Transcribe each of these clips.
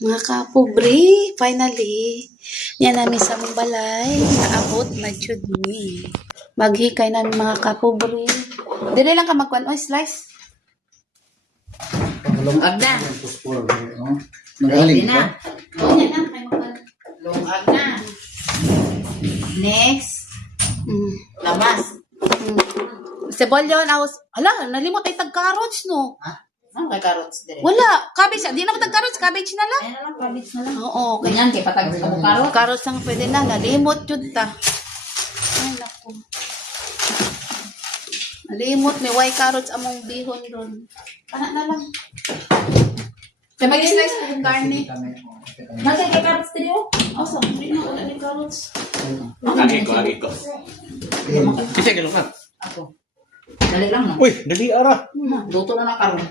Mga kapobre, finally, yan namin sa balay, naabot na jud ni. Maghikay namin mga kapobre. Dili lang ka magkuhan, oy, slice. Lungag na. Ready Magaling na. yan na, kay magkuhan. Lungag na. Next, Mm. lamas. Mm. Sebolyon, awas, ala, nalimot ay tag-carrots, no? Ano kay carrots dire? Wala, cabbage, di na tag-carrots, cabbage na lang. Ayan na lang, cabbage na lang. Oo, okay. Ganyan, kay patag sa carrot. Carrots lang pwede na, nalimot yun ta. Ay, naku. Nalimot, may white carrots among bihon doon. Kana na lang. Kaya mag-slice ko yung garni. Nasa kay carrots dire oh. Oh, sa hindi na wala yung carrots. Lagi ko, lagi ko. Kasi ganun ka. Ako. Dali lang no. Uy, dali ara. Luto na na karon.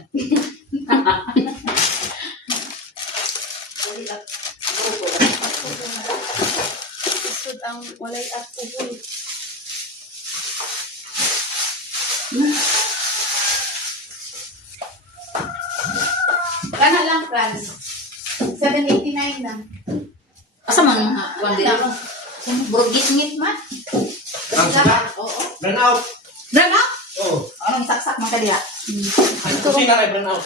Isod ang walay at uboy. Kana lang, Franz. 789 lang. Asa man ha? Kundi ano? Burog gisngit man. Oo. Burn out. Oh. Anong saksak man kadiya? Kusina na burn out.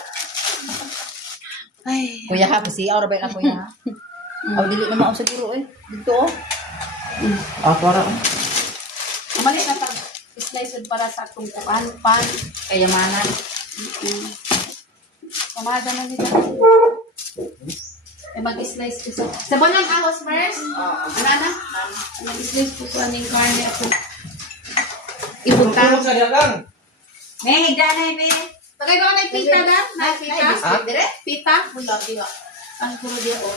Ay. Kuya ha, kasi aura ba na kuya ha? Aw dili na mao siguro eh. Dito oh. Ah, para oh. Mali na pag slice para sa atong kuan, pan. Kayamanan. Mm. Pamada na nila. Eh, mag-slice ko sa... Sa lang ahos first? Ano na? Mag-slice ko sa aning karne ako. Ibutang. sa dagang. May higdanay be. Tagay ba ka na yung pita na? Na pita? Ha? Dire? Pita? Wala, diwa. Ang puro diya o.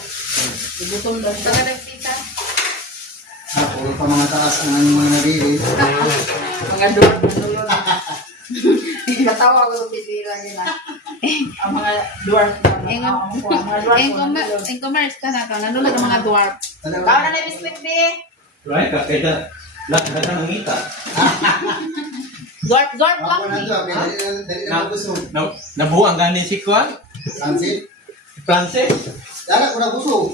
Ibutong daw. Tagay na yung pita. Ako pa mga taas ng aming mga nabili. Mga nulo na. Katawa ko sa bibira nila. Ang mga dwarf. Ang. Engomers ka na ka. Nanulag ang mga dwarf. Bawa na na biskuit be. Right, kakita. Lahat na ng ngita. Dwarf Ako lang. na ito, dali na dali na busog. Na, nabuang ganin si Kwan. Pansit. Francis. Dala ko na busog.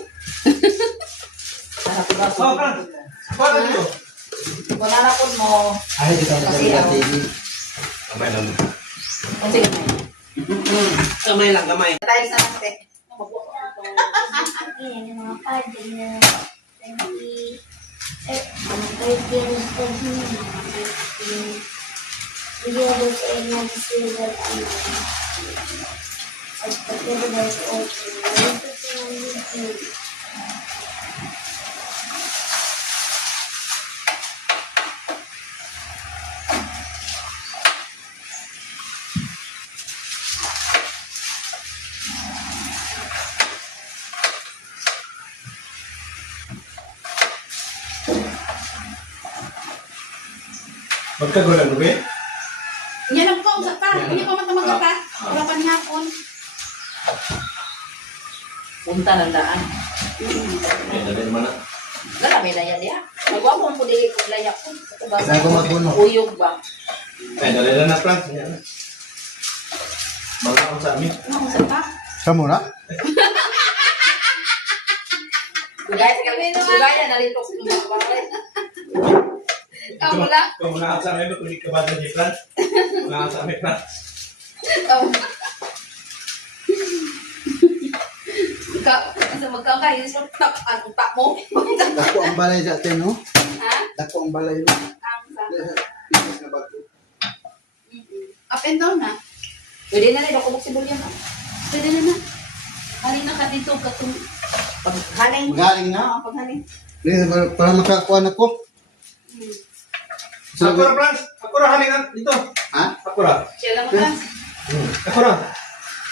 Sarap ba? Oh, Fran. Na dito. Wala na po mo. Ay, di ka na ako- TV. Kamay lang. Kasi gamay. Kamay lang, kamay. Tayo sa natin. Ayan, yung mga card na 20, Video sa inyo ng silver ano. At pagkakaroon sa 8, 9, 15, 15. Magkagulan mo ba? Yan ang po, sa pa. Hindi pa matamaga pa. Wala pa nihapon. Punta ng daan. Ay, dali naman na. Wala may laya diya. Nagwa mo po dili ko laya ko. Saan ko magbuno? Uyog ba? Ay, dali na na. Mga ako sa amin. Ano sa pa? Kamu na? Gaya sa kami. Gaya nalitok sa mga bahay. Ikaw wala? Kung mga ako sa amin, kung hindi ka ba ni ako sa amin, Franz. Ikaw. Ikaw, sa magkaw ka, yung sa tak, ang utak mo. Dako ang balay sa atin, no? Ha? Dako ang balay, no? Ang sa... Up and down na. Pwede na rin ako si Bulyan. Pwede na na. Halin na ka dito, katong... Pag haling. Magaling na. Oo, pag haling. Dili, Para makakuha na ko. So, Akura, Franz. Akura, halingan. Dito. ha? Akura. Siya lang ka. Akura.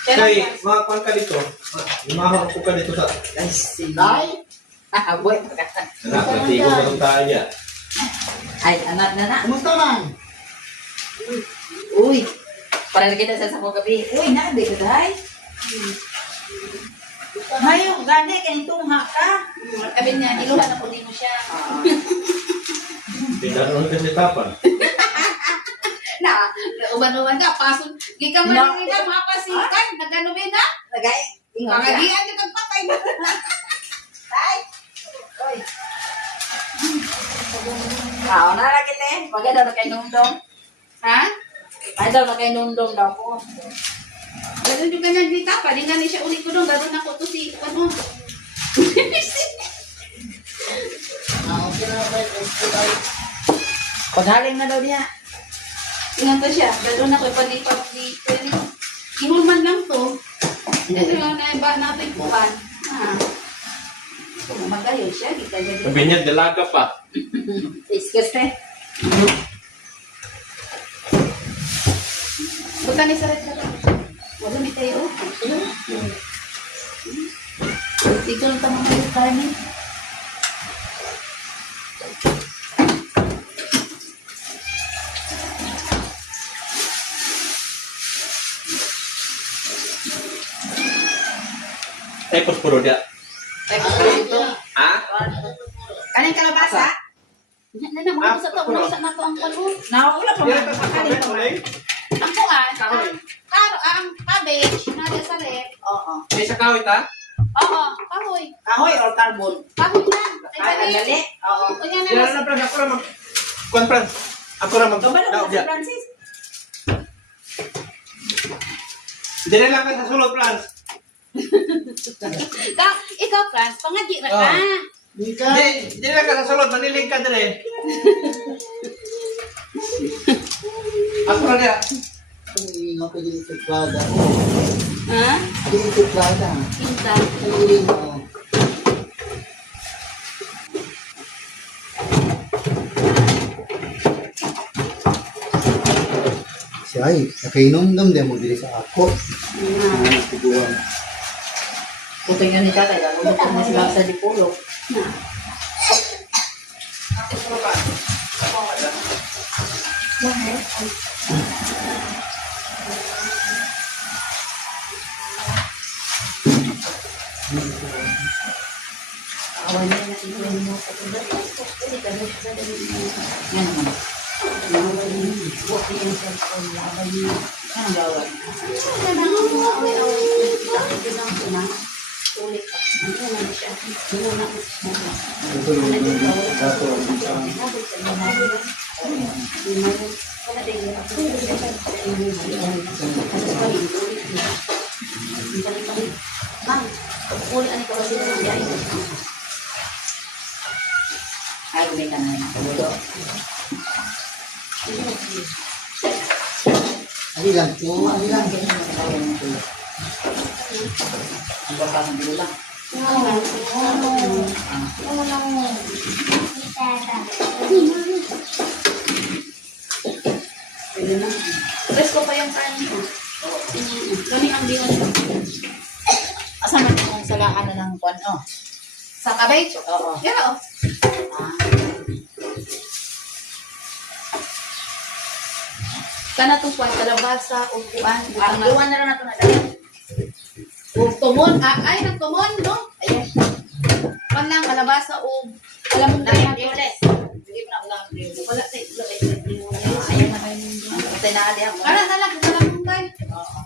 Siya lang Kay, ka. mga kwan ka dito. Lumahok ko ka dito sa... Ay, sinay. Ah, boy. Anak, natigo ka itong tayo niya. Ay, anak na na. Kumusta man? Uy. Para kita sa sa gabi. Uy, nakabi ko dahay. Mayo, gani, ganitong haka. Sabi niya, iluhan na po din mo siya. Tingnan mo kasi tapan. Na, uban-uban ka, pasun. Di ka man No. nila mapasikan, nagano ba na? Lagay. Ingon siya. Pangagian ka kang patay Ay! Oy! Ah, na lagi te. Bagay daw na kay Nundong. Ha? Ay daw na kay Nundong daw ko. Ganun yung ganyan dito. Pwede nga ni siya ulit ko doon. Gano'n ako to si, ano. Paghaling na daw niya. Tingnan to siya. Gano'n ako. Palipat dito. Ihulman lang to. Kasi nga na ba natin kuhan. Ha? Magayon siya. Kita niya dalaga pa. Excuse me. Punta ni Saret ka lang. Wala may tayo. Tigil lang tamang kayo kami. Tapos puro dia. Ha? Kaning kalabasa? Ano na, mga sa to. Wala sa nato ang kwalo. Nawala pa Dia man. pa Kanin pa. Ang Kahoy. ang ang cabbage, nada sa. Oo. May sa kawit ha? Oo, kahoy. Kahoy or carbon? Kahoy lang. Ay, Ay, ang dali. dali. Oo. O yan na lang. na Franz ako na mag Kuan Franz. Ako na mag Gabalo Daw, na si Francis. Dire lang ka sa sulod Franz. Ka, ikaw, Franz, pangadyi na ka. Hindi ka. Di, dire lang ka sa sulod manilig ka dire. Ako na dia. Hindi nga pwede ito plada. Ha? Pwede ito plada. Pinta. Mo. Siya ay, nakainom-nom din mo diri sa ako. Ah, nagtubuhan. Puting yun ni tatay. Lalo mo na sila sa dipulo. Awan niya na ito yung mga katulad. Pwede ka doon sa dali. Yan naman. Huwag yung cellphone. Niya. Yan ang gawa. Ulit pa. Ano na siya? Ano na siya? Ito yung yung dato ang isang Wala din yun. Kasi pa rin, ulit niya. Balik-balik. Ma'am, ano ko kasi siya. Ay, may ka na yun. Ali lang po, ali lang. Ang baka ng bilo lang. Pwede na. Press ko pa yung kanin ko. Gani ang ko. Asan yung salaan na ng kwan? Oh. Sa cabbage? Oo. Yan o. Ah. Kana itong kwan, kalabasa, upuan, Ang butang na. iwan na lang natin na dali. Ug tumon. Ah, ay, nagtumon, no? Ayan. Kwan lang, kalabasa, ug alam mo na yan. Dali. Hindi mo na ulang. Wala tayo. Wala tayo. Ayan na ninyo. Patay na adi ako. Ara, nalang, nalang mong tayo. Oo.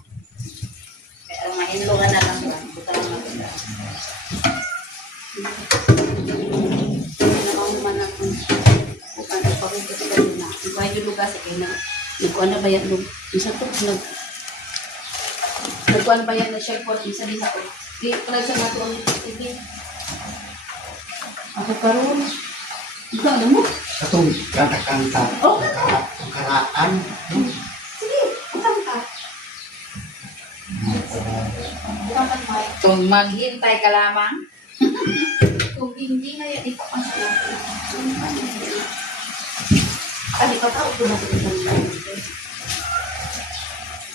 Kaya ang mahinlugan na lang? Buta lang natin. Nakauman ako. Upan ay pahugot sa kanina. Ikaw ay yung lugar sa kanya. Nagkuhan na ba yan? Lug? Isa to, nag... Nagkuhan na ba yan na siya po? Isa din ako. Di, pala siya nga to ang sige. Ako karoon. Ikaw, ano mo? Atong kanta-kanta. Oh. Ang karaan. Sige, utang ka. Utang ka, Mike. Kung maghintay ka lamang, Kung hindi na yan, ikaw ang sarap. Ay, ikaw tao, tumatulog ng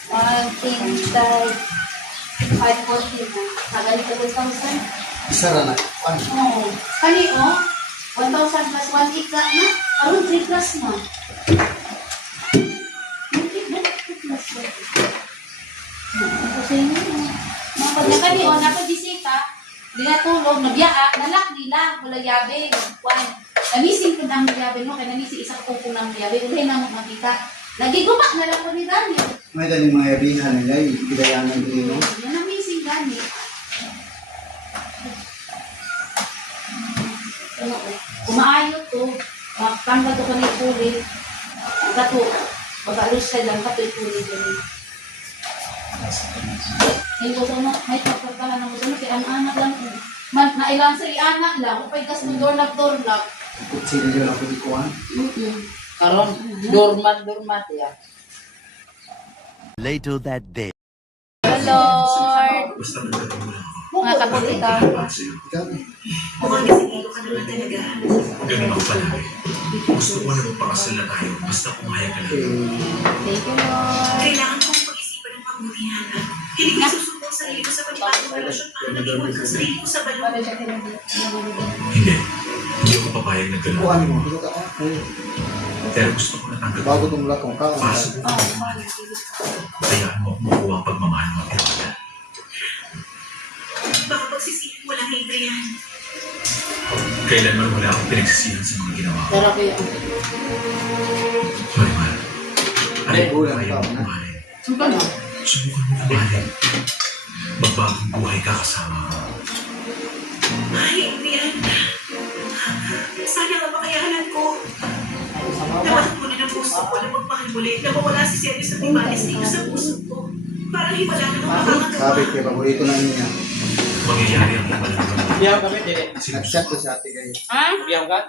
Maghintay. 540 na. Nagalit ka 1,000. Isa na. Ano? Oo. Kani, oh. 1,000 plus 1 ika na. Aron 3 plus na. Kasi yun, oh. Mga pag nakani, oh, nakabisita, Bila tulog, nabiyaak, nalak nila, wala yabe, wagpuan. Namisin ko ng yabe mo, kaya namisin isang kuko ng yabe, wala na mo makita. Lagi guma na lang ko ni Dani. May galing mga yabihan nila, eh. gidayaan ng iyo. Yan namisin, Dani. Ano Kumaayo to, makakamba to ka ni Kulit. Kato, pag-alus ka lang, kato'y Kulit. Yung gusto mo, may pagkakahan ng gusto mo, si anak lang. Man, nailang sa anak lang. Upay kas mo dorlap dorlap. Sino yun ako di kuhan? Mm-mm. Karon, dormat, dormat ya. Later that day. Hello, Lord. Mga. Mukhang desinilo ka naman talaga. Ganun ako palagi. Gusto ko na magpakasal na tayo basta pumayag ka lang. Thank you, Lord. Kailangan kong pag-isipan ng pangmurihan. Hindi ko susuko ang sarili ko sa panibagong relasyon para nag-iwan ko ang sarili ko sa balon. Hindi. Hindi ako papayag na gano'n. kuhan mo. Ka Pero gusto ko natanggap Bago itong lakong ka. Pasok ko. Kayaan mo makuha ang pagmamahal mo at tiwala. Baka pagsisihan mo lang, Adrian. Kailanman wala akong pinagsisihan sa mga ginawa ko. Pero kaya, Marimar. Ano May ko bulan kaya ka, mo mahalin? suka na. Subukan mo mahalin. Magbagong buhay ka kasama ko. Ay, Adrian. Sana nga makayanan ko. Nawalan mo na ng puso ko na magmahal muli. Nawawala si Sergio sa tibalis dito sa puso ko. Parang himala na ng makakagawa. Sabi ko, paborito na niya. Mangyayari ang himala na Biyaw kami, dire. Nag-chat ko sa ate kayo. Ha? Biyaw ka?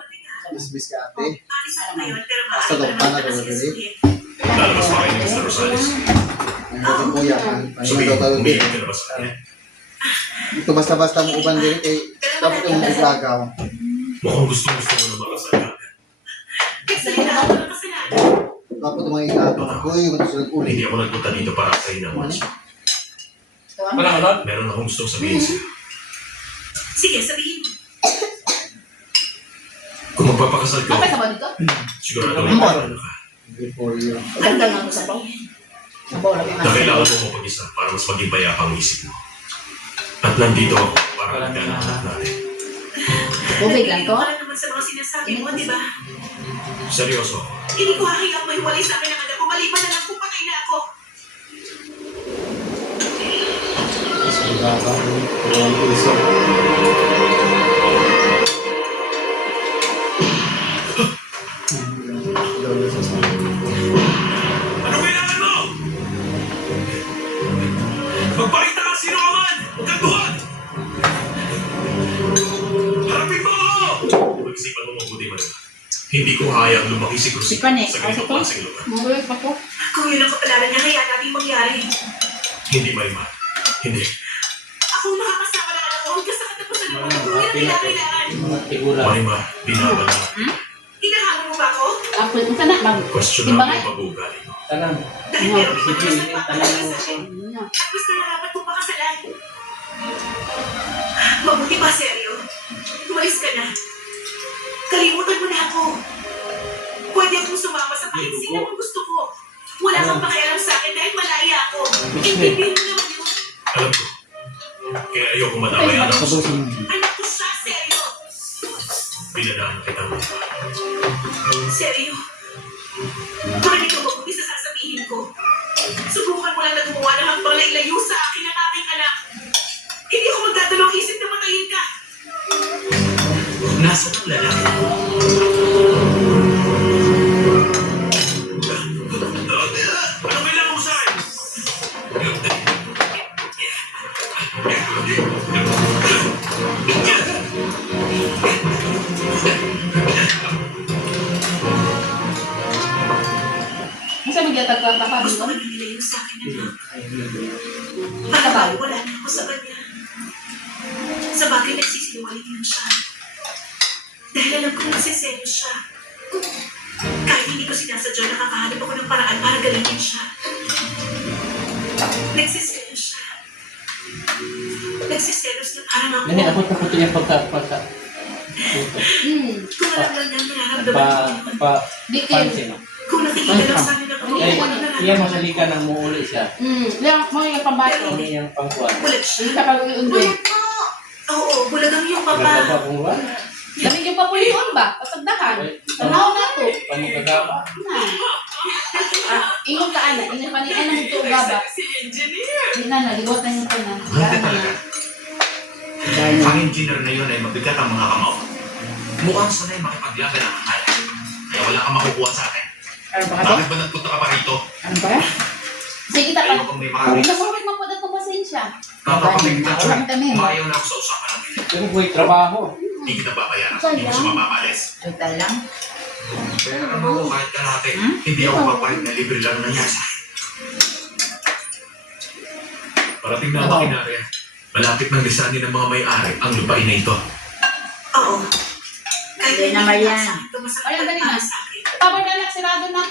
Bisbis ka ate. Basta kasi Dili? susuhin. Lalabas pa kayo ni Mr. Rosales. Ang dating kuya. Ano daw tayo umiyak din. ka na ba sa kanya? Ito basta-basta mo uban din kay dapat yung igagaw. Mukhang gusto-gusto mo na makasal ka. Kasi hindi ako ng kasalanan. Dapat mga igagaw. Kuya, yung susunod uli. Hindi ako nagpunta dito para sa iyo naman. Wala ka nun? Meron akong gustong sabihin sa'yo. Sige, sabihin mo. Kung magpapakasal ka, Okay dito? sigurado may paano ka. Ganda ko sa pao. Na kailangan mo mapag-isa para mas maging payapa ang isip mo. At nandito ako para nagkanahanap natin. Tubig lang to? Para naman sa mga sinasabi mo, di ba? Seryoso. Hindi ko hahayang mahiwalay sa akin ang anak ko. Maliban na lang kung patay na ako. Ano lumaki si Cruz Si Pane, sa ganitong ako to? klaseng lugar. Magulit pa ko. Kung yun ang kapalaran niya, kaya natin mangyari. Hindi, Marimar. Hindi. Ako ang makakasama ng anak ko hanggang sa katapusan ng mga kung yun ang kailangan. Marimar, binabala. Hinahanap mo ba ako? Ako, kung sana, mag... Questionable Timbangay? ang pag-uugali mo. Tanang. Dahil meron Sige, matalas na mo sa akin. ko. At gusto na dapat kong pakasalan. Mabuti pa, seryo. Tumalis ka na. Kalimutan mo na ako. Pwede akong sumama sa kahit sino kung gusto ko. Wala kang pakialam sa akin dahil malaya ako. Intindihin mo naman yun. Alam ko. Kaya ayoko madamay anak ko. Anak Masa magyatag-tag ka Gusto dito? ka nilayo sa akin, anak. Para wala na ako sa kanya. Sa bagay nagsisinungaling yun siya. Dahil alam ko nagsisenyo siya. Kahit hindi ko sinasadya, nakakahanap ako ng paraan para galingin siya. Nagsisenyo siya. Nagsiselos niya parang ako. Gani, ako takot yung pagka, pagka. Hmm. Kung alam lang niya nararamdaman Pa, ko yun. pa, Dikit. pansin. Kung nakikita lang sa akin ang ako, Ay, na iya masali ka nang muuli siya. Hmm. Lang, mo yung pambato. Ano yung pangkuhan? Bulag siya. Hindi ka pa uundoy. Bulag po! Oo, bulag ang iyong papa. ba kung ba? Dami yung papulion ba? Pasagdahan. Tanaw na to. Pamukagama. Na. Ah, ingon ka ana, ingon pa ni ana mo to gaba. Si engineer! Di na na, ligot na yung talaga. Ang engineer na yun ay mabigat ang mga kamao. Mukhang sanay makipaglaban ang mahal. Kaya wala kang makukuha sa akin. Ano ba kasi? Bakit ba nagpunta ka pa rito? Ano ba? Sige, kita Ayaw pa. kang may makakita. Nasulit mo po dito pasensya. Papapagalitan ka. Walang kami. Umayaw na ako sa usapan natin. Pero may trabaho. Hindi kita babayaran. Hindi mo siya mapapalis. Total lang. Kaya ano, kahit kalate, hindi ako papayag na libre lang nangyari sa akin. Parating na ang makinarya. Malapit ng lisanin ng mga may-ari ang lupain na ito. Oo. Naman hindi yan. dali para na. sa akin. Power na lang, sirado na.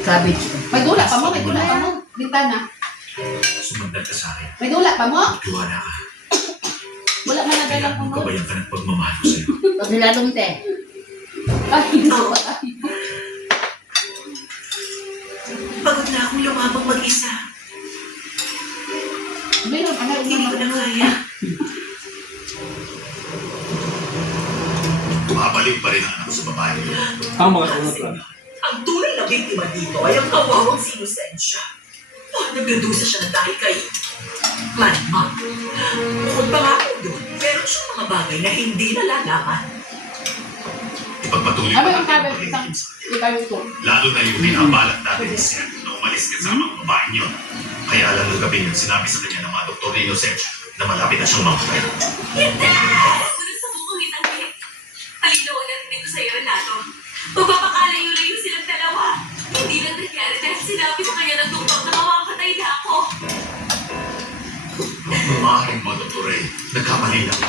Cabbage. May dula pa mo, may dula pa mo. Bintana. Sumandal ka sa akin. May dula pa mo. Tiwala ka. Wala man nagalang Kailangan pa mo. gabayan ka ng pagmamahal ko sa'yo. Pag nilalong te. Ay, hindi ko ay. Pagod na akong lumabang mag-isa. Meron ka na Hindi ko na kaya. Bumabalik pa rin ang anak ko sa babae. Ang mga unot lang. Ang tunay na biktima dito ay ang kawawang si Inosensya. Oh, nagdudusa siya na dahil kay Manma. Bukod pa nga ako doon, meron siyang mga bagay na hindi nalalaman. Ipagpatuloy Ano pa yung natin ang Isang, ikaw ito. Lalo na yung pinabalat natin ni Sir na umalis kasama ang babaeng yun. Kaya alam ng gabi yun, sinabi sa kanya ng mga doktor ni Inocencio na malapit na siyang mamatay. Sumunod Magpapakalayo-layo silang dalawa. Hindi lang nangyari dahil sinabi sa kanya ng doktor na mamamatay na ako. Maaaring eh, nagkamali lang.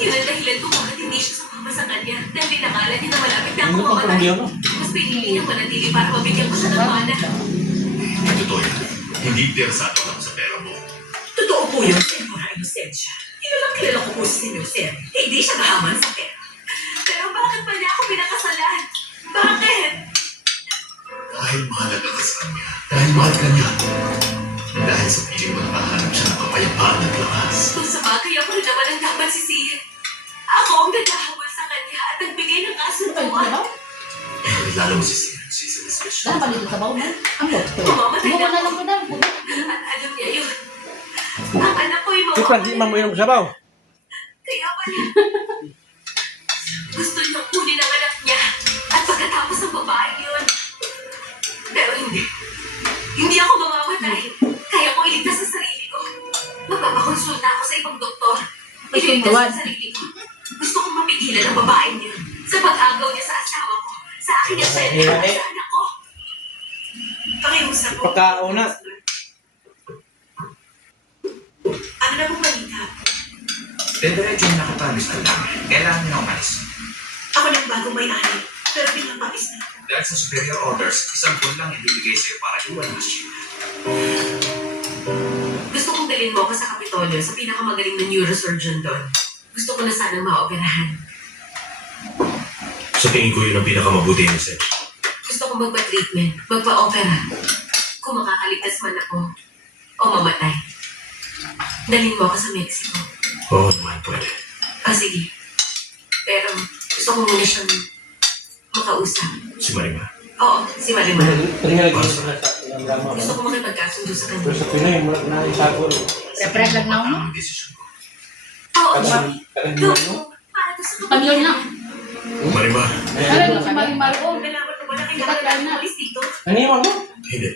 Yun ang dahilan kung bakit hindi siya sumama sa kanya. Dahil pinakala niya na malapit na ako Ano pa mamatay. yun? Mas pinili niyang manatili para mabigyan ko siya ng mana. Totoo yan. Hindi interesado lang sa pera mo. Totoo po yun, Senora Inocencia. Kilalang kilala ko po si Senor Sen. Hindi siya mahaman sa pera. Pero bakit pa niya ako pinakasalan? Dahil mahalaga ka sa kanya. Dahil mahal ka niya. Dahil sa piling mo nakahanap siya ng kapayapaan at lakas. Kung sa bagay ako rin naman ang dapat sisihin. Ako ang naghahabol sa kanya at nagbigay ng Ano kasunduan. sa Eh, lalo mo si Sir. Si Sir Special. Pa dito sa baon. Ang bot. Mamamatay Buka na na ako. lang ko daw. At alam niya yun. Ang anak ko'y Si Frank, di man mo inom sabaw. Kaya pala. Gusto niyang kunin ang anak niya. At pagkatapos ng babae yun. Pero hindi. Hindi ako mamamatay. Kaya ko iligtas sa sarili ko. Magpapakonsulta ako sa ibang doktor. Iligtas sa sarili ko. Gusto kong mapigilan ang babae niya sa pag-agaw niya sa asawa ko. Sa akin niya sa sa anak ko. Pakiusap ko. Pagkauna. Ano na pong balita? Diretso yung nakatalis na lang. Kailangan niya umalis. Ako ng bagong may-ari. Pero pinapakis na. Dahil sa superior orders, isang buwan lang ibibigay sa'yo para iwan ang ship. Gusto kong dalhin mo ako sa Kapitolyo sa pinakamagaling na neurosurgeon doon. Gusto ko na sana maoperahan. Sa tingin ko yun ang pinakamabuti ni Sir. Gusto kong magpa-treatment, magpa-opera. Kung makakaligtas man ako o mamatay. Dalhin mo ako sa Mexico. Oo naman, pwede. Ah, sige. Pero gusto ko muna siyang makausap. Si Marima. Oo, si Marimar. Pero nga lagi sa. Gusto ko makipagkasundo sa Pero kanya. sa Pinoy, mula na isago. Pre-prep lang na ako. Ang desisyon ko. Oo, ano? Para to sa Pamilyon na. Marima, Ano yung si Marimar ko? Nalaman mo ba na kailangan natin umalis dito? Naniwan mo? hindi.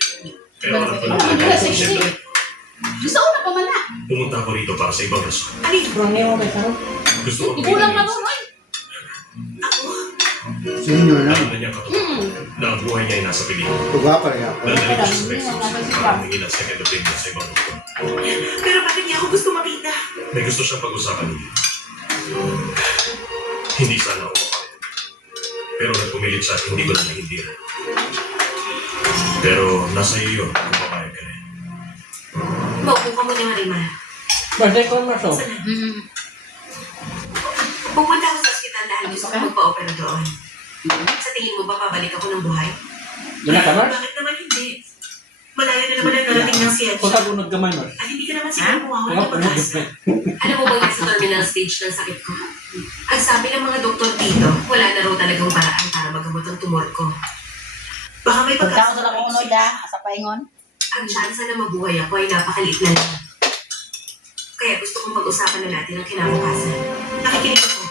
Pero alam ko Ano yung kung sexy? siyempre, Gusto ko na pamana. pumunta ako rito para sa ibang rason. Ano yun? Pero naniwan mo. Gusto ko Ikulang na mo, Roy. Ako? Senior na. Alam na niya katotohanan Hmm. na ang buhay niya ay nasa piling. Tuga pa rin ako. Dadalhin ko sa Mexico City para humingi ng second opinion sa ibang doktor. Pero bakit niya ako gusto makita? May gusto siyang pag-usapan niya. Hindi sana ako papayag. Pero nagpumilit siya at hindi ko na nahindihan. Pero nasa iyo yun kung papayag ka rin. Maupo ka muna, Marimar. Birthday ko na so. Mm. Pupunta ako sa ospital dahil gusto ko magpa-opera doon. Sa tingin mo ba pabalik ako ng buhay? Doon na ka, Mars? Bakit naman hindi? Malayo na naman ang narating ng siyensya. Punta ko naggamay, Mars. At hindi ka naman siguro mawawala Wala ng pag-asa. Alam mo ba nasa terminal stage ng sakit ko? Ang sabi ng mga doktor dito, wala na raw talagang paraan para magamot ang tumor ko. Baka may pagkasa sa lakunod ah. Sa paingon. Ang tsansa na mabuhay ako ay napakaliit na lang. Kaya gusto kong pag-usapan na natin ang kinabukasan. Nakikinig ako.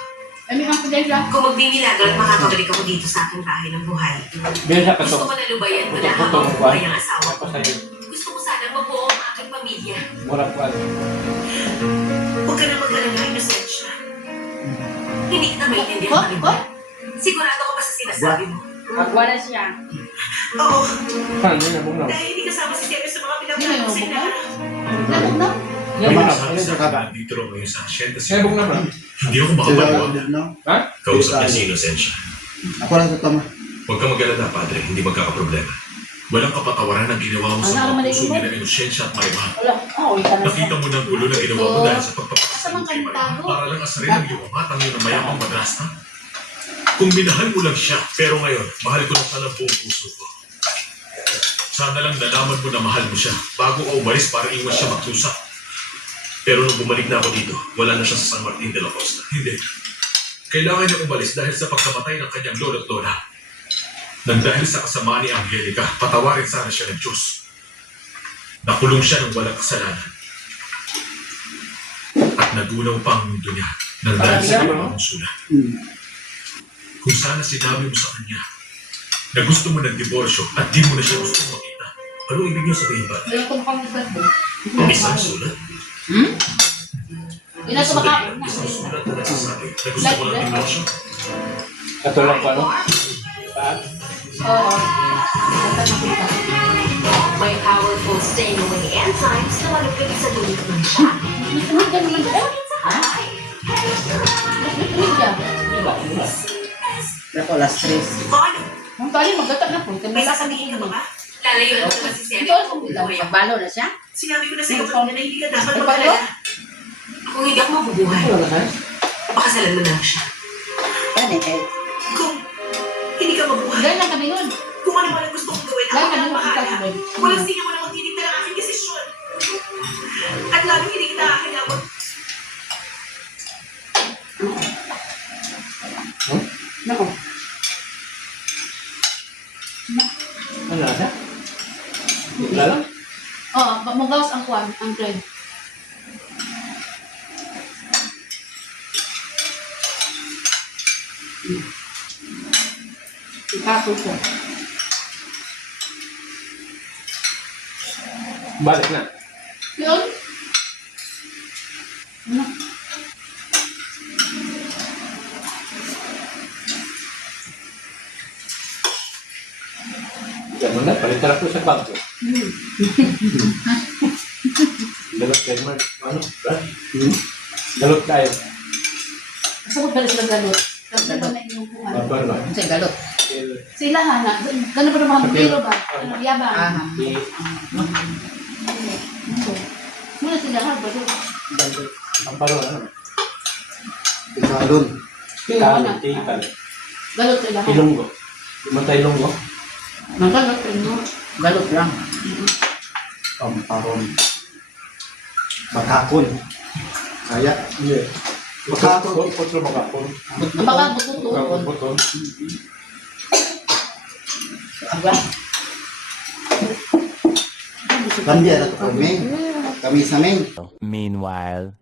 Kami ang pagdala. Kung magbimilagro at makakabalik ako dito sa aking bahay ng buhay. Bilang sa Gusto kato. ko na lubayan mo na habang buhay ang asawa ko. Gusto ko sana mabuo ang aking pamilya. Murang kwan. Huwag ka na mag-alala, Inosensya. Hindi kita maintindihan pa rin? Sigurado ko ba sa sinasabi mo? Wala siya. Oo, Saan? Hindi na bugnaw. dahil hindi kasama si Kevin sa mga. Labog na. Yan bugnaw. Sabi sa nandito raw ngayon sa asyenda siya. bugnaw ba? Hindi ako makapagawa. Ha? Kausap niya si Inosensya. Ako lang sa tama. Huwag kang mag-alala, padre. Hindi magkakaproblema. Walang kapatawaran ang ginawa mo sa mga puso nila Inosensya at. Wala. Ah, Nakita mo ng gulo na ginawa mo dahil sa pagpapakas Asa mang kay kantago? para lang asarin ang iyong ama at ang iyong mayamang madrasta. Kung minahal mo lang siya, pero ngayon, mahal ko na ng buong puso ko. Sana lang nalaman mo na mahal mo siya bago ka umalis para iwan siya magtusa. Pero nung bumalik na ako dito, wala na siya sa San Martin de la Costa. Hindi. Kailangan niya umalis dahil sa pagkamatay ng kanyang lolo at lola. Nang dahil sa kasamaan ni Angelica, patawarin sana siya ng Diyos. Nakulong siya ng walang kasalanan. At nagunaw pa ang mundo niya nang dahil sa sulat. Hmm. Kung sana sinabi mo sa kanya na gusto mo ng diborsyo at di mo na siya gusto makita, ano ibig niyo sabihin ba? Isang sulat? Yun ang sumakain na. Isang sulat na nagsasabi na gusto mo ng diborsyo? Katulad ko ano? Ha? Oo. Basta nakita. May powerful staying away enzymes na malupit sa dulit ng siya. Nasunog ka naman siya. Ha? Nasunog siya. Ako, last stress. Ang tali, magdata na po. May sasabihin ka mo. pa ba? Lalayuan ko naman si Sally. Ito ang kumila. Pagbalo na siya? Sinabi ko na sa'yo kanina na hindi ka dapat mag-alala. Kung hindi ako mabubuhay, na pakasalan mo na lang siya. Yan eh. Kung hindi ka mabuhay, Ganyan lang kami nun. kung ano man ang gusto kong gawin, ako Ganyan na lang ang kami bahala. kami. Walang sino mo namang titignan ang aking desisyon. At lalo hindi kita kakilawag. Nako. Ano na siya? Wala lang. Oo, magawas ang kwan, ang bread. Ikaso ko. Balik na. Yun. Ano? Palitan ako sa. Hmm. Dalot kayo man. Ano? Hmm? Dalot tayo. Kasabot ba na sila galot? Babar ba? Sa'yo galot. Sila hana. Gano'n ba naman ang biro ba? Ano, yabang. Ah, Ito. Muna sila ha, ba? Ang paro ano? Ikalon. Tikal. Tikal. Galot sila ha. Ilonggo. Matay ilonggo. Magalot rin mo. galot lang. Pamparon. Bakakon. Kaya. Yeah. Bakakon. Putro makapon. Ang baka bututuon. Buton. Aba. Kandi ara to kami. Kami sa main. Meanwhile,